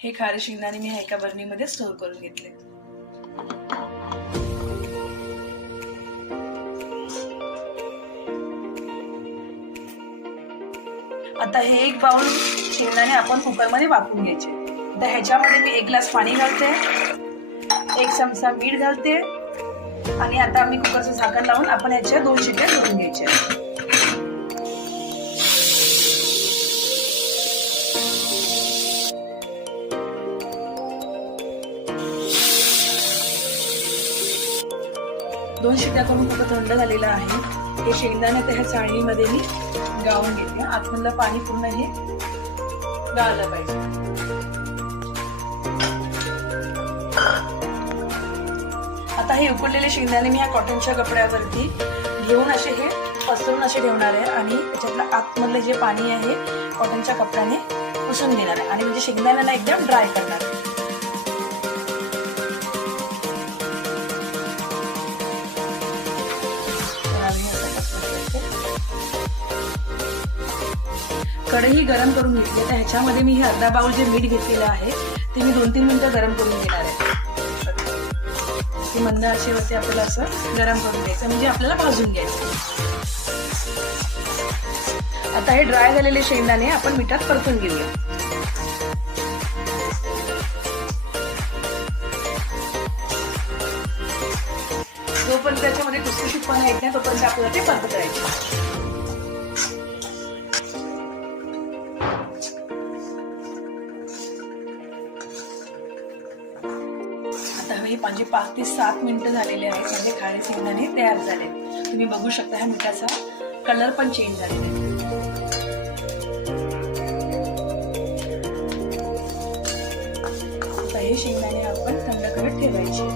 हे खारे शेंगदाणे मी एका बरणीमध्ये स्टोर करून घेतले. आता हे एक बाउल शेंगदाणे आपण कुकरमध्ये वाफवून घ्यायचे. तर ह्याच्यामध्ये मी 1 ग्लास पाणी घालते, 1 चमचा मीठ घालते आणि आता मी कुकरचं झाकण लावून आपण ह्याच्या 2 शिट्ट्या करून घ्यायच्या. दोन शिट्ट्या करून कुकर थंड झालेला आहे. हे शेंगदाणे त्या ह्या चाळणीमध्ये मी गाळून घेते. आतमधलं पाणी पूर्ण हे गाळलं पाहिजे. आता हे उकडलेले शेंगदाणे मी ह्या कॉटनच्या कपड्यावरती घेऊन असे हे पसरून असे ठेवणार आहे आणि त्याच्यातलं आतमधलं जे पाणी आहे कॉटनच्या कपड्याने पुसून घेणार आहे आणि म्हणजे शेंगदाण्याला एकदम ड्राय करणार आहे. कढई गरम करून घेतली. तर ह्याच्यामध्ये मी हे अर्धा बाउल जे मीठ घेतलेलं आहे ते मी 2-3 मिनिटं गरम करून घेणार आहे. ते मंद आचेवरती आपल्याला असं गरम करून घ्यायचं म्हणजे आपल्याला भाजून घ्यायचं. आता हे ड्राय झालेले शेंगदाणे आपण मिठात परतून घेऊया. जोपर्यंत त्याच्यामध्ये खुसखुशीतपणा येत नाही तोपर्यंत आपल्याला ते परत करायचे. हे माझे 5 ते 7 मिनिटं झालेले आहेत. म्हणजे खारे शेंगदाणे तयार झाले. तुम्ही बघू शकता ह्या मिठाचा कलर पण चेंज झालेला आहे. आता हे शेंगदाणे आपण थंड करत ठेवायचे.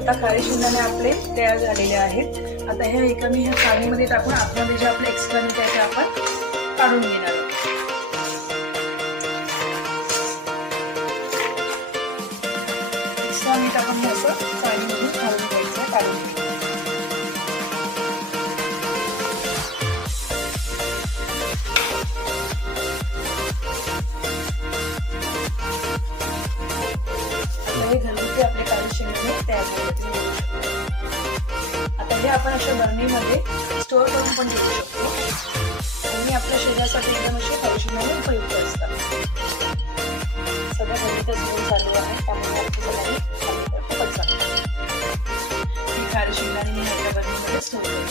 आता खारे शेंगदाणे आपले तयार झालेले आहेत. आता हे एका मी ह्या चाळणीमध्ये टाकून आतमध्ये जे आपले एक्स्ट्रा मीठ आहे ते आपण काढून घेणार आहोत. मीठ आपण असं चाळणीमधून घालून घ्यायचं, काढून घ्यायचं. हे घरगुती आपले खारे शेंगदाणे तयार झाले. आता हे आपण अशा बरणीमध्ये स्टोअर करून पण ठेवू शकतो आणि आपल्या शरीरासाठी एकदम असे खारे शेंगदाणे उपयुक्त असतात. सगळं घरीतच घेऊन चालू आहे त्यामुळे आपल्याला खारे शेंगदाणे मी एका बरणीमध्ये स्टोअर